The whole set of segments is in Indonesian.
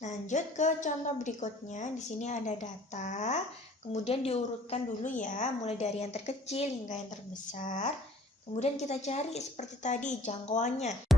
Lanjut ke contoh berikutnya. Di sini ada data, kemudian diurutkan dulu ya, mulai dari yang terkecil hingga yang terbesar. Kemudian kita cari seperti tadi jangkauannya.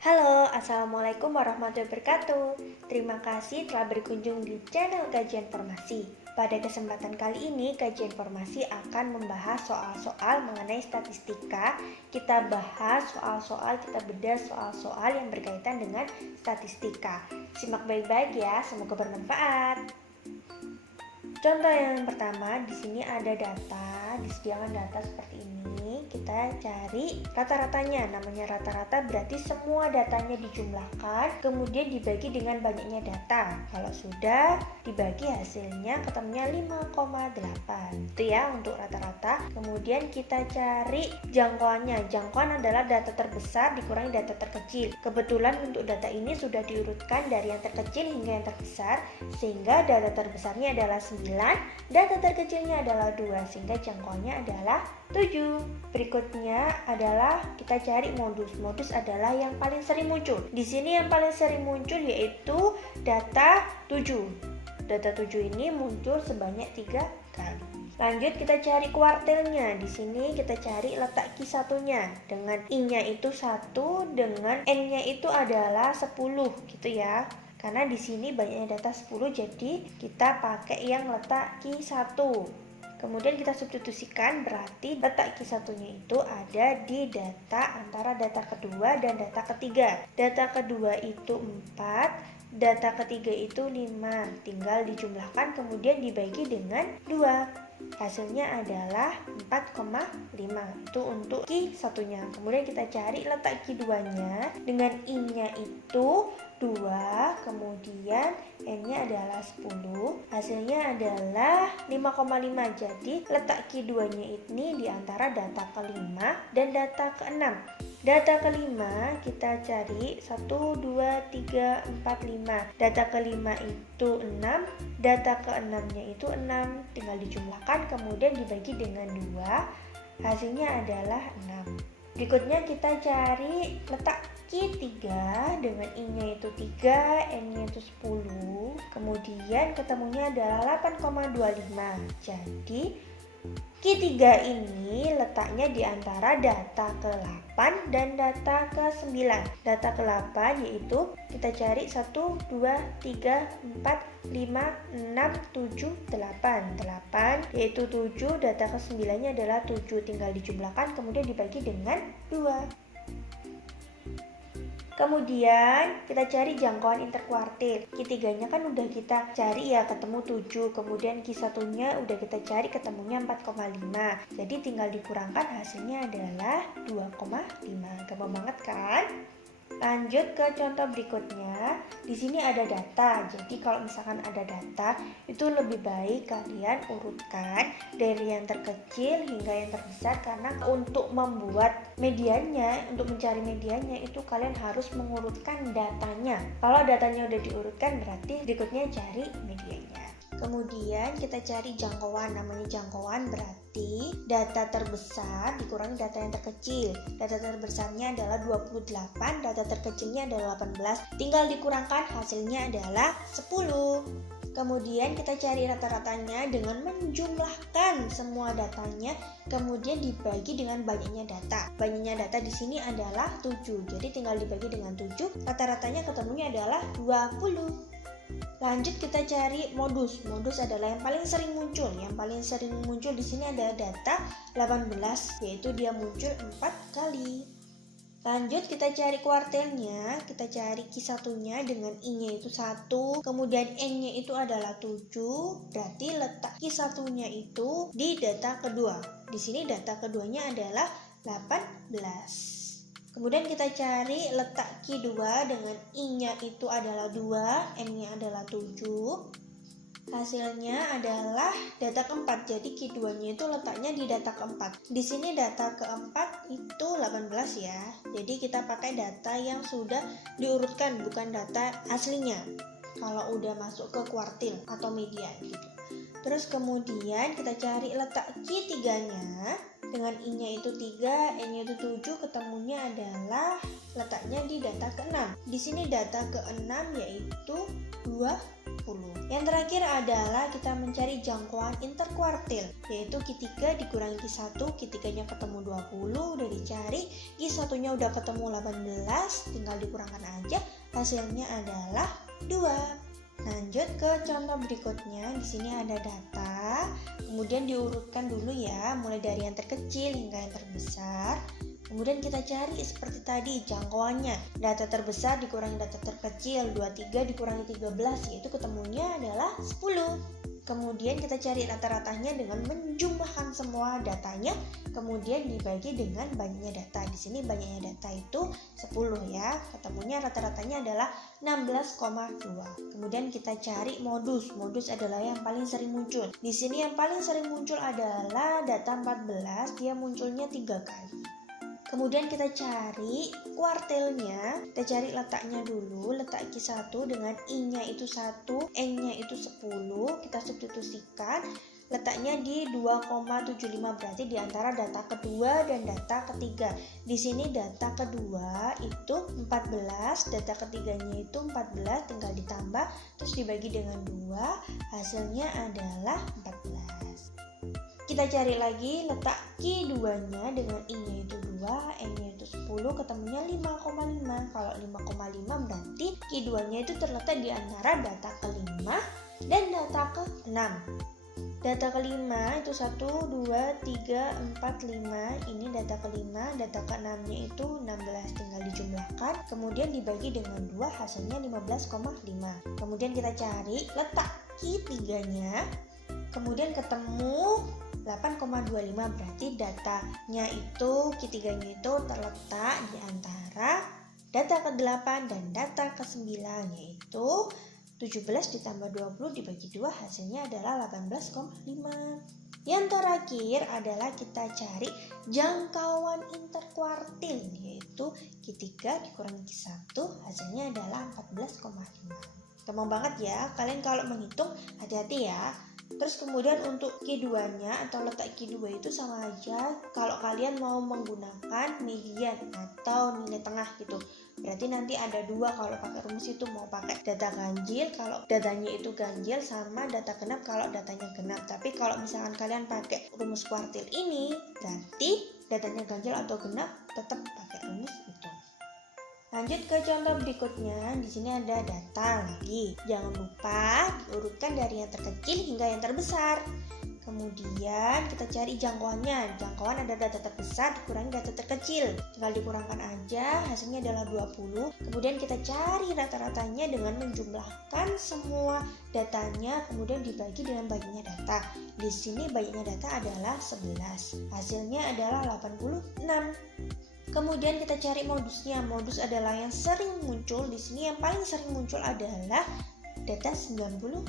Halo, Assalamualaikum warahmatullahi wabarakatuh. Terima kasih telah berkunjung di channel Kajian Formasi. Pada kesempatan kali ini, Kajian Formasi akan membahas soal-soal mengenai statistika. Kita bahas soal-soal, kita bedah soal-soal yang berkaitan dengan statistika. Simak baik-baik ya, semoga bermanfaat. Contoh yang pertama, di sini ada data, disediakan data seperti ini. Kita cari rata-ratanya. Namanya rata-rata berarti semua datanya dijumlahkan, kemudian dibagi dengan banyaknya data. Kalau sudah dibagi hasilnya ketemunya 5,8. Itu ya untuk rata-rata. Kemudian kita cari jangkauannya. Jangkauan adalah data terbesar dikurangi data terkecil. Kebetulan untuk data ini sudah diurutkan dari yang terkecil hingga yang terbesar, sehingga data terbesarnya adalah 9, data terkecilnya adalah 2, sehingga jangkauannya adalah 7. Berikutnya adalah kita cari modus. Modus adalah yang paling sering muncul. Di sini yang paling sering muncul yaitu data 7. Data 7 ini muncul sebanyak 3 kali. Lanjut kita cari kuartilnya. Di sini kita cari letak Q1-nya. Dengan I-nya itu 1, dengan N-nya itu adalah 10 gitu ya. Karena di sini banyaknya data 10, jadi kita pakai yang letak Q1. Kemudian kita substitusikan, berarti letak Q1-nya itu ada di data antara data kedua dan data ketiga. Data kedua itu 4, data ketiga itu 5. Tinggal dijumlahkan kemudian dibagi dengan 2. Hasilnya adalah 4,5. Itu untuk Q1-nya. Kemudian kita cari letak Q2-nya. Dengan I-nya itu 2, kemudian N-nya adalah 10. Hasilnya adalah 5,5. Jadi letak Q2-nya ini di antara data ke-5 dan data ke-6. Data ke-5 kita cari 1, 2, 3, 4, 5. Data ke-5 itu 6, data ke-6-nya itu 6. Tinggal dijumlahkan kemudian dibagi dengan 2. Hasilnya adalah 6. Berikutnya kita cari letak Q3 dengan I-nya itu 3, N-nya itu 10. Kemudian ketemunya adalah 8,25. Jadi Q3 ini letaknya di antara data ke-8 dan data ke-9. Data ke-8 yaitu kita cari 1, 2, 3, 4, 5, 6, 7, 8. 8 yaitu 7, data ke-9-nya adalah 7. Tinggal dijumlahkan kemudian dibagi dengan 2. Kemudian kita cari jangkauan interkuartil. Q3-nya kan udah kita cari ya, ketemu 7. Kemudian Q1-nya udah kita cari, ketemunya 4,5. Jadi tinggal dikurangkan, hasilnya adalah 2,5. Gampang banget kan? Lanjut ke contoh berikutnya. Di sini ada data. Jadi kalau misalkan ada data, itu lebih baik kalian urutkan dari yang terkecil hingga yang terbesar, karena untuk membuat mediannya, untuk mencari mediannya itu kalian harus mengurutkan datanya. Kalau datanya udah diurutkan, berarti berikutnya cari mediannya. Kemudian kita cari jangkauan. Namanya jangkauan berarti data terbesar dikurangi data yang terkecil. Data terbesarnya adalah 28, data terkecilnya adalah 18. Tinggal dikurangkan, hasilnya adalah 10. Kemudian kita cari rata-ratanya dengan menjumlahkan semua datanya, kemudian dibagi dengan banyaknya data. Banyaknya data di sini adalah 7. Jadi tinggal dibagi dengan 7, rata-ratanya ketemunya adalah 20. Lanjut kita cari modus. Modus adalah yang paling sering muncul. Yang paling sering muncul di sini ada data 18, yaitu dia muncul 4 kali. Lanjut kita cari kuartilnya. Kita cari Q1-nya dengan I-nya itu 1, kemudian N-nya itu adalah 7. Berarti letak Q1-nya itu di data kedua. Di sini data keduanya adalah 18. Kemudian kita cari letak Q2 dengan I-nya itu adalah 2, N-nya adalah 7. Hasilnya adalah data keempat. Jadi Q2-nya itu letaknya di data keempat. Di sini data keempat itu 18 ya. Jadi kita pakai data yang sudah diurutkan, bukan data aslinya. Kalau udah masuk ke kuartil atau median gitu. Terus kemudian kita cari letak Q3-nya. Dengan I-nya itu 3, N-nya itu 7, ketemunya adalah letaknya di data ke-6. Di sini data ke-6 yaitu 20. Yang terakhir adalah kita mencari jangkauan interkuartil, yaitu Q3 dikurangi Q1, Q3-nya ketemu 20, udah dicari, Q1-nya udah ketemu 18, tinggal dikurangkan aja, hasilnya adalah 2. Lanjut ke contoh berikutnya. Di sini ada data, kemudian diurutkan dulu ya, mulai dari yang terkecil hingga yang terbesar. Kemudian kita cari seperti tadi jangkauannya. Data terbesar dikurangi data terkecil, 23 dikurangi 13, yaitu ketemunya adalah 10. Kemudian kita cari rata-ratanya dengan menjumlahkan semua datanya, kemudian dibagi dengan banyaknya data. Di sini banyaknya data itu 10 ya. Ketemunya rata-ratanya adalah 16,2. Kemudian kita cari modus. Modus adalah yang paling sering muncul. Di sini yang paling sering muncul adalah data 14, dia munculnya 3 kali. Kemudian kita cari kuartilnya, kita cari letaknya dulu, letak Q1 dengan I-nya itu 1, N-nya itu 10, kita substitusikan, letaknya di 2,75, berarti di antara data kedua dan data ketiga. Di sini data kedua itu 14, data ketiganya itu 14, tinggal ditambah, terus dibagi dengan 2, hasilnya adalah 14. Kita cari lagi letak Q2-nya dengan I-nya itu 2, N-nya itu 10, ketemunya 5,5. Kalau 5,5 berarti Q2-nya itu terletak di antara data ke-5 dan data ke-6. Data ke-5 itu 1, 2, 3, 4, 5. Ini data ke-5, data ke-6-nya itu 16, tinggal dijumlahkan, kemudian dibagi dengan 2, hasilnya 15,5. Kemudian kita cari letak Q3-nya, kemudian ketemu 8,25, berarti datanya itu Q3-nya itu terletak di antara data ke-8 dan data ke-9, yaitu 17 ditambah 20 dibagi 2, hasilnya adalah 18,5. Yang terakhir adalah kita cari jangkauan interkuartil, yaitu Q3 dikurangi Q1, hasilnya adalah 14,5. Gampang banget ya, kalian kalau menghitung hati-hati ya. Terus kemudian untuk Q2-nya atau letak Q2 itu sama aja kalau kalian mau menggunakan median atau nilai tengah gitu. Berarti nanti ada 2 kalau pakai rumus itu, mau pakai data ganjil kalau datanya itu ganjil, sama data genap kalau datanya genap. Tapi kalau misalkan kalian pakai rumus kuartil ini, berarti datanya ganjil atau genap tetap pakai rumus itu. Lanjut ke contoh berikutnya. Di sini ada data lagi. Jangan lupa diurutkan dari yang terkecil hingga yang terbesar. Kemudian kita cari jangkauannya. Jangkauan ada data terbesar dikurangi data terkecil. Tinggal dikurangkan aja, hasilnya adalah 20. Kemudian kita cari rata-ratanya dengan menjumlahkan semua datanya, kemudian dibagi dengan banyaknya data. Di sini banyaknya data adalah 11. Hasilnya adalah 86. Kemudian kita cari modusnya. Modus adalah yang sering muncul. Di sini yang paling sering muncul adalah data 93.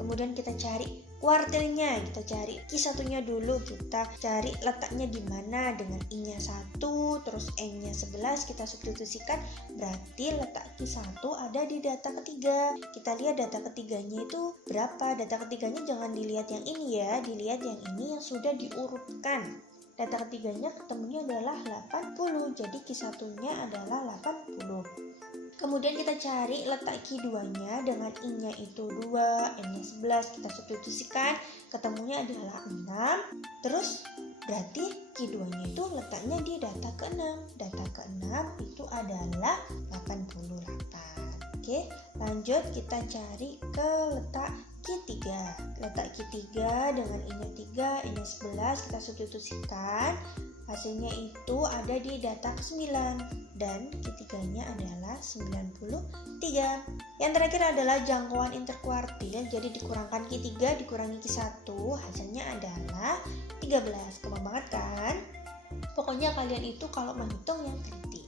Kemudian kita cari kuartilnya. Kita cari Q1-nya dulu. Kita cari letaknya di mana dengan I-nya 1, terus N-nya 11, kita substitusikan. Berarti letak Q1 ada di data ketiga. Kita lihat data ketiganya itu berapa. Data ketiganya jangan dilihat yang ini ya, dilihat yang ini yang sudah diurutkan. Data ketiganya ketemunya adalah 80, jadi Q1-nya adalah 80. Kemudian kita cari letak Q2-nya dengan I-nya itu 2, N-nya 11, kita substitusikan, ketemunya adalah 6. Terus berarti Q2-nya itu letaknya di data ke-6. Data ke-6 itu adalah 88. Oke, lanjut kita cari ke letak Q3. Letak Q3 dengan ingat 3, ingat 11 kita substitusikan. Hasilnya itu ada di data ke-9 dan Q3-nya adalah 93. Yang terakhir adalah jangkauan interkuartil, jadi dikurangkan Q3 dikurangi Q1, hasilnya adalah 13. Gampang banget kan? Pokoknya kalian itu kalau menghitung yang teliti.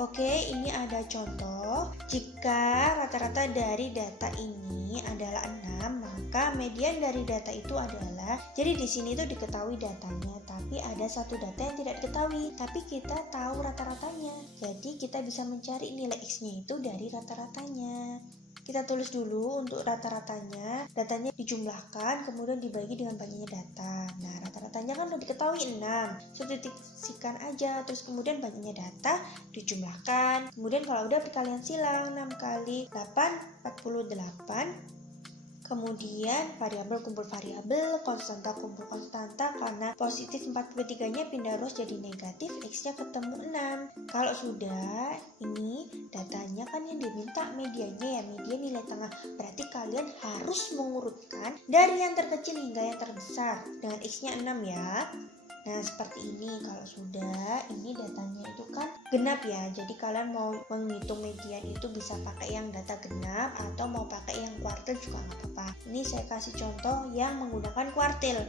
Oke, ini ada contoh. Jika rata-rata dari data ini adalah 6, maka median dari data itu adalah, jadi di sini tuh diketahui datanya, tapi ada satu data yang tidak diketahui, tapi kita tahu rata-ratanya. Jadi kita bisa mencari nilai X-nya itu dari rata-ratanya. Kita tulis dulu untuk rata-ratanya, datanya dijumlahkan, kemudian dibagi dengan banyaknya data. Nah, rata-ratanya kan udah diketahui 6, substitusikan aja, terus kemudian banyaknya data dijumlahkan. Kemudian kalau udah perkalian silang, 6 kali 8, 48. Kemudian variabel kumpul variabel, konstanta kumpul konstanta, karena positif 43-nya pindah ruas jadi negatif, X-nya ketemu 6. Kalau sudah, ini datanya kan yang diminta mediannya ya, median nilai tengah. Berarti kalian harus mengurutkan dari yang terkecil hingga yang terbesar dengan X-nya 6 ya. Nah, seperti ini. Kalau sudah, ini datanya itu kan genap ya. Jadi kalian mau menghitung median itu bisa pakai yang data genap atau mau pakai yang kuartil juga nggak apa-apa. Ini saya kasih contoh yang menggunakan kuartil.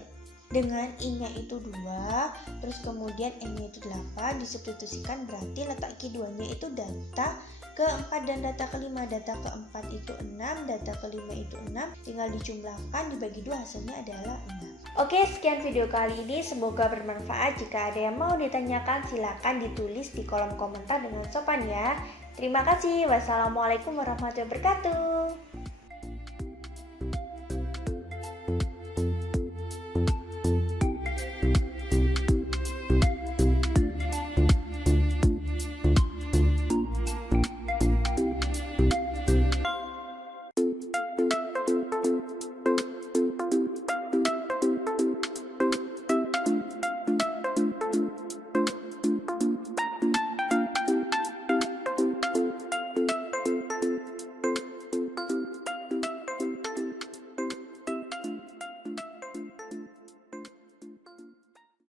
Dengan I-nya itu 2, terus kemudian N-nya itu 8, disubstitusikan berarti letak Q2-nya itu data ke-4 dan data ke-5. Data ke-4 itu 6, data ke-5 itu 6, tinggal dijumlahkan dibagi 2, hasilnya adalah 6. Oke, sekian video kali ini, semoga bermanfaat. Jika ada yang mau ditanyakan silakan ditulis di kolom komentar dengan sopan ya. Terima kasih. Wassalamualaikum warahmatullahi wabarakatuh.